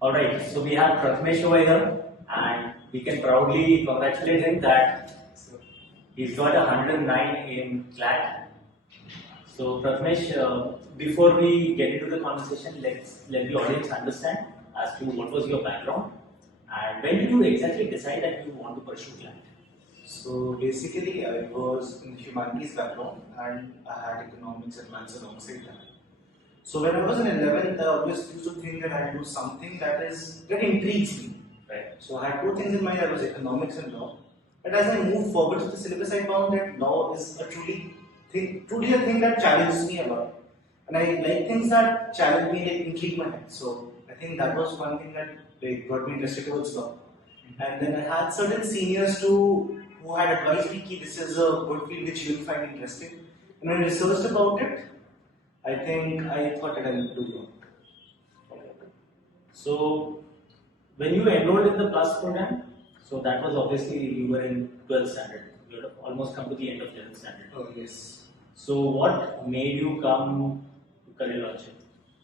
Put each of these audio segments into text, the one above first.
Alright, so we have Prathmesh over here, and we can proudly congratulate him that he's got 109 in CLAT. So Prathmesh, before we get into the conversation, let the audience understand as to what was your background and when did you exactly decide that you want to pursue CLAT? So basically, I was in the humanities background and I had economics and maths alongside that. So when I was in 11th, I always used to think that I'd do something that intrigues me. Right. So I had two things in mind. I was economics and law. But as I moved forward to the syllabus, I found that law is a truly a thing that challenges me a lot. And I like things that challenge me and intrigue my head. So I think that was one thing that got me interested towards law. And then I had certain seniors who had advised me that this is a good field which you will find interesting. And when I researched about it, I think I thought that I would do law. So when you enrolled in the Plus program, so that was obviously you were in 12th standard. You had almost come to the end of 11th standard. Oh yes. So what made you come to Career Launcher?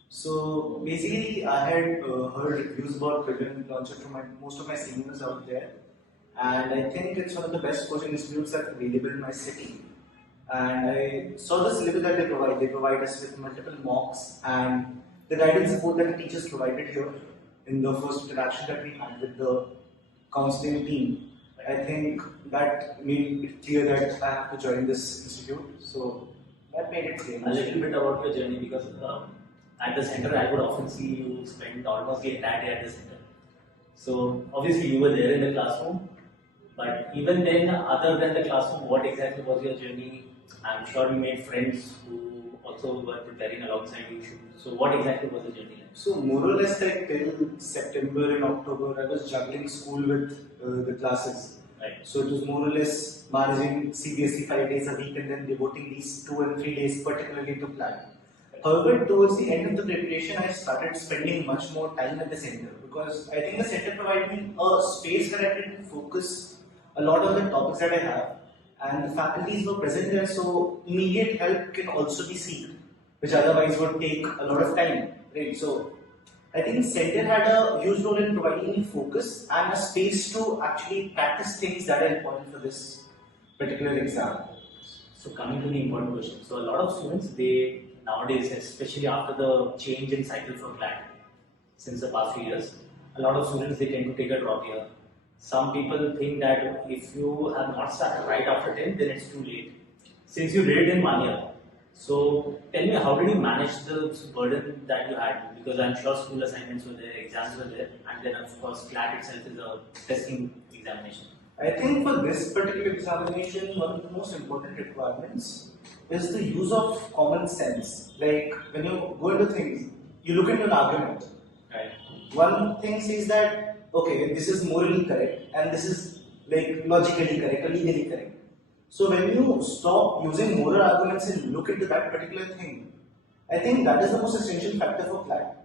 So basically, I had heard reviews about Career Launcher from most of my seniors out there, and I think it's one of the best coaching institutes that are available in my city. And I saw the syllabus that they provide. They provide us with multiple mocks and the guidance support that the teachers provided here in the first interaction that we had with the counseling team. I think that made it clear that I have to join this institute. So that made it clear. A little bit about your journey, because at the center I would often see you spend almost the entire day at the center. So obviously you were there in the classroom, but even then, other than the classroom, what exactly was your journey? I'm sure you made friends who also were preparing alongside you. So what exactly was the journey like? So more or less like till September and October, I was juggling school with the classes. Right. So it was more or less managing CBSE 5 days a week and then devoting these 2 and 3 days particularly to CLAT. However, towards the end of the preparation, I started spending much more time at the center because I think the center provided me a space where I could focus a lot on the topics that I have, and the faculties were present there, so immediate help can also be sought, which otherwise would take a lot of time. Right? So I think center had a huge role in providing me focus and a space to actually practice things that are important for this particular exam. So coming to the important question. So a lot of students, they nowadays, especially after the change in cycle for CLAT since the past few years, a lot of students, they tend to take a drop year. Some people think that if you have not started right after 10, then it's too late. Since you did it in 1 year, so tell me, how did you manage the burden that you had? Because I'm sure school assignments were there, exams were there, and then of course CLAT itself is a testing examination. I think for this particular examination, one of the most important requirements is the use of common sense. Like when you go into things, you look into an argument. Right. One thing says that, okay, this is morally correct and this is like logically correct or legally correct. So when you stop using moral arguments and look into that particular thing, I think that is the most essential factor for CLAT.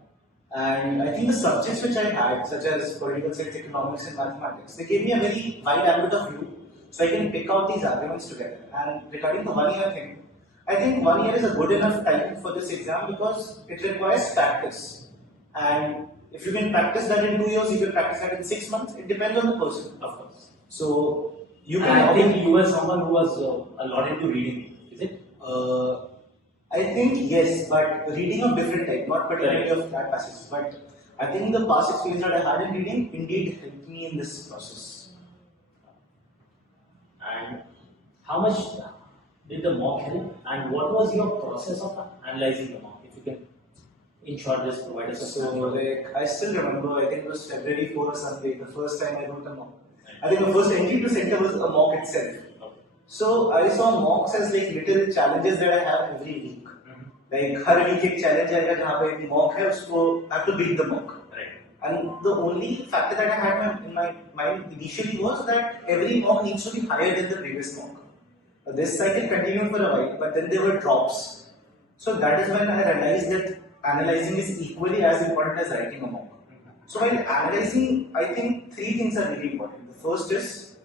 And I think the subjects which I had, such as political science, economics and mathematics, they gave me a very wide ambit of view, so I can pick out these arguments together. And regarding the 1 year thing, I think 1 year is a good enough time for this exam because it requires practice. And if you can practice that in 2 years, you can practice that in 6 months. It depends on the person, Of course. So you can. And I think you were someone who was a lot into reading, is it? I think yes, but reading of different type, not particularly of CLAT passages. But I think the past experience that I had in reading indeed helped me in this process. And how much did the mock help? And what was your process of analyzing the mock? If you can, in short, just provide us a So, like, I still remember, I think it was February 4 or something, the first time I wrote a mock. I think the first entry to center was a mock itself. So I saw mocks as like little challenges that I have every week. Like her week एक challenge आएगा जहाँ पे एक mock है उसको I have to beat the mock. Right. And the only factor that I had in my mind initially was that every mock needs to be higher than the previous mock. This cycle continued for a while, but then there were drops. So that is when I realized that analyzing is equally as important as writing a mock. So while analyzing, I think 3 things are really important. The first is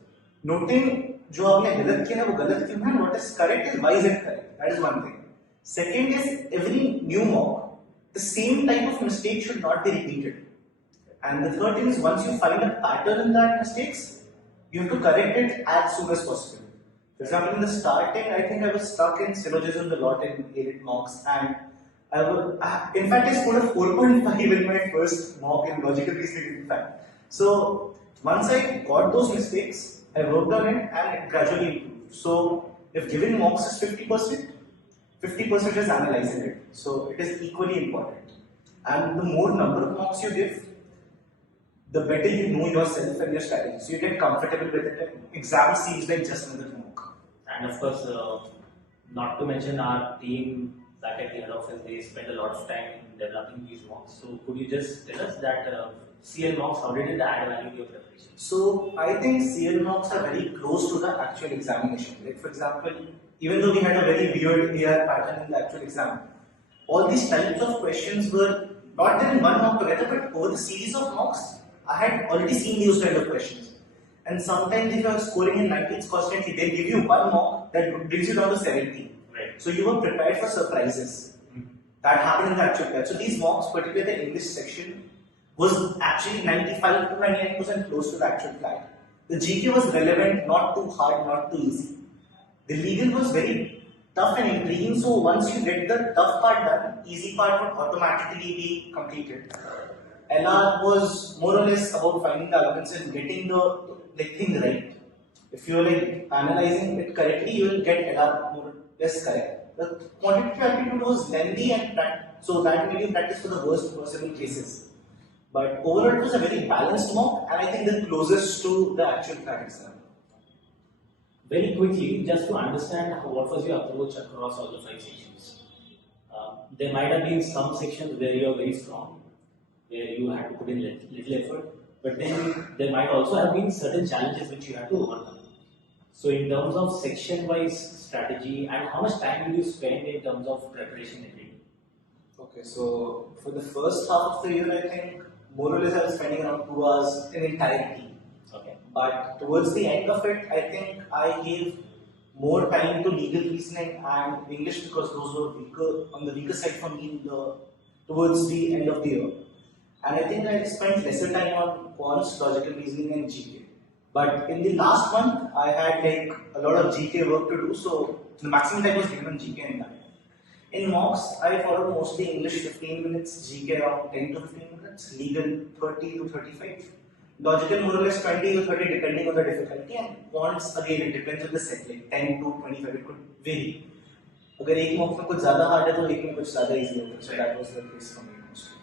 noting जो आपने गलत किया है वो गलत क्यों है, and what is correct is why is it correct. That is one thing. Second is every new mock, the same type of mistake should not be repeated. And the third thing is once you find a pattern in that mistakes, you have to correct it as soon as possible. For example, in the starting, I think I was stuck in syllogism a lot in AIR mocks, and in fact, I scored a 4.5 in my first mock in logical reasoning. In fact, so once I got those mistakes, I worked on it, and it gradually improved. So if given mocks is 50%, 50% is analyzing it. So it is equally important. And the more number of mocks you give, the better you know yourself and your strategy. So you get comfortable with it. Exam seems like just another mock. And of course, not to mention our team back at the head office, they spend a lot of time in developing these mocks. So could you just tell us that CL mocks, how did it add value to your preparation? So I think CL mocks are very close to the actual examination. Like for example, even though we had a very weird AR pattern in the actual exam, all these types of questions were not there in one mock together, but over the series of mocks, I had already seen those kind of questions. And sometimes if you are scoring in 90s constantly, they give you one mock that brings you down to 70. Right. So you were prepared for surprises. That happened in the actual class. So these mocks, particularly the English section, was actually 95 to 99% close to the actual class. The GK was relevant, not too hard, not too easy. The legal was very tough and intriguing, so once you get the tough part done, easy part would automatically be completed. LR was more or less about finding the arguments and getting the thing right. If you're analyzing it correctly, you will get LR more or less correct. The quantitative aptitude was lengthy and so that made you practice for the worst possible cases. But overall, it was a very balanced mock, and I think the closest to the actual CLAT exam. Very quickly, just to understand what was your approach across all the 5 sections. There might have been some sections where you are very strong, where you had to put in little effort, but then there might also have been certain challenges which you had to overcome. So in terms of section-wise strategy, and how much time did you spend in terms of preparation every day? Okay, so for the first half of the year, I think more or less I was spending around 2 hours in entirety. Okay. But towards the end of it, I think I gave more time to legal reasoning and English because those were weaker on the weaker side for me towards the end of the year. And I think I spent lesser time on quants, logical reasoning, and GK. But in the last month, I had a lot of GK work to do, so the maximum time was given on GK and that. In mocks, I followed mostly English 15 minutes, GK around 10 to 15 minutes, legal 30 to 35, logical more or less 20 to 30 depending on the difficulty, and quants again it depends on the set, 10 to 25, it could vary. अगर एक mock में कुछ ज़्यादा hard है तो एक में कुछ ज़्यादा इजी होगा, so that was the case for me mostly.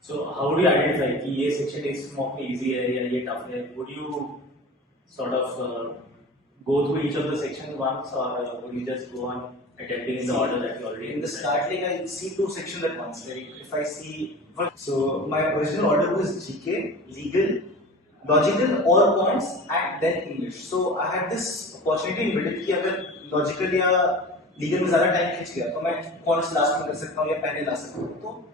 So how do you identify कि ये section इस mock में easy है या ये tough है? Would you sort of go through each of the sections once, or would you just go on attempting in the order that you already in the start, I see 2 sections at once. If I see, so my original order was GK, legal, logical or quants, and then English. So I had this opportunity in middle कि अगर logical या legal में ज़्यादा time खींच गया तो मैं quants last में कर सकता हूँ या पहले ला सकता हूँ. तो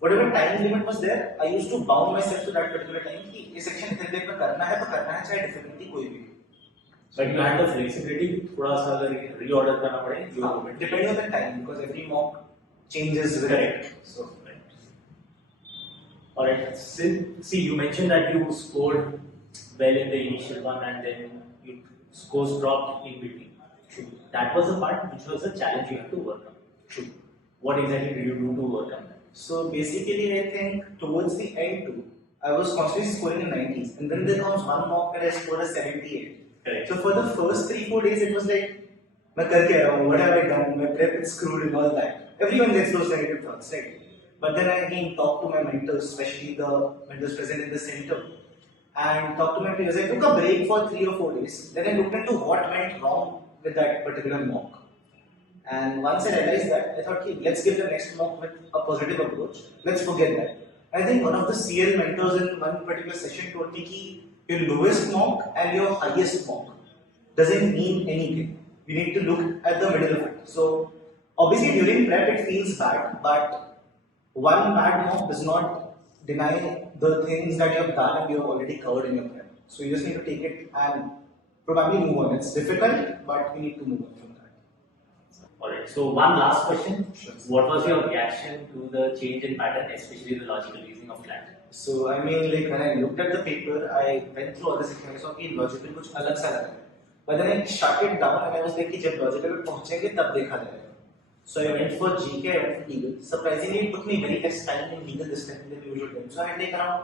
whatever time limit was there, I used to bound myself to that particular time कि ये section इतने देर में करना है तो करना है चाहे difficulty कोई भी. But you had the flexibility, थोड़ा सा अगर reorder करना पड़े, depending on the time because every mock changes. Correct. So, right. Alright. See, you mentioned that you scored well in the initial one and then your scores dropped in between. True. That was the part which was the challenge you had to overcome. True. What exactly did you do to overcome that? So basically, I think towards the end too, I was constantly scoring in 90s, and then there comes one mock where I scored a 78. Correct. So for the first 3-4 days, it was मैं करके आया हूँ, what have I done? My prep is screwed and all that. Everyone gets those negative thoughts, right? But then I again talked to my mentors, especially the mentors present in the center, and talked to my peers. I took a break for 3 or 4 days. Then I looked into what went wrong with that particular mock. And once I realized that, I thought, okay, let's give the next mock with a positive approach. Let's forget that. I think one of the CL mentors in one particular session told me that your lowest mock and your highest mock doesn't mean anything. You need to look at the middle of it. So obviously during prep it feels bad, but one bad mock does not deny the things that you have done and you have already covered in your prep. So you just need to take it and probably move on. It's difficult, but we need to move on from that. Alright, so one last question. Sure. What was your reaction to the change in pattern, especially the logical reasoning of CLAT? So I mean, like when I looked at the paper, I went through all the sections. I saw कि logical कुछ अलग सा लगा. But then I shut it down and I was like कि जब logical पे पहुंचेंगे तब देखा जाएगा. So I went for GK, I went for legal. Surprisingly, it took me very less time in legal this time than usual time. So I had like around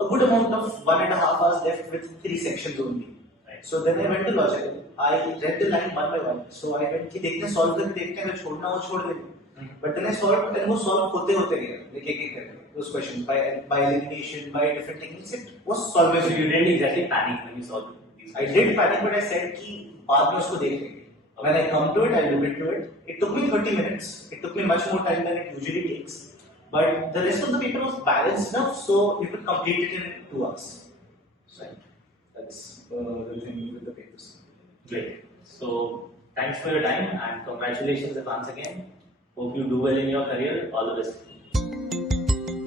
a good amount of 1.5 hours left with 3 sections only. Right. So then I went to logical. I read the line one by one. So I went कि देखते हैं solve करके देखते हैं अगर छोड़ना हो छोड़ देंगे. But then I solved and वो solve होते गए like एक करके those questions by elimination by different techniques it was solvable. So you didn't exactly panic when you saw these. I did panic but I said कि बाद में उसको देख लेंगे. When I come to it, I look into it. It took me 30 minutes. It took me much more time than it usually takes. But the rest of the paper was balanced enough, so you could complete it in 2 hours. Right. That's the thing with the papers. Great. So thanks for your time and congratulations once again. Hope you do well in your career. All the best.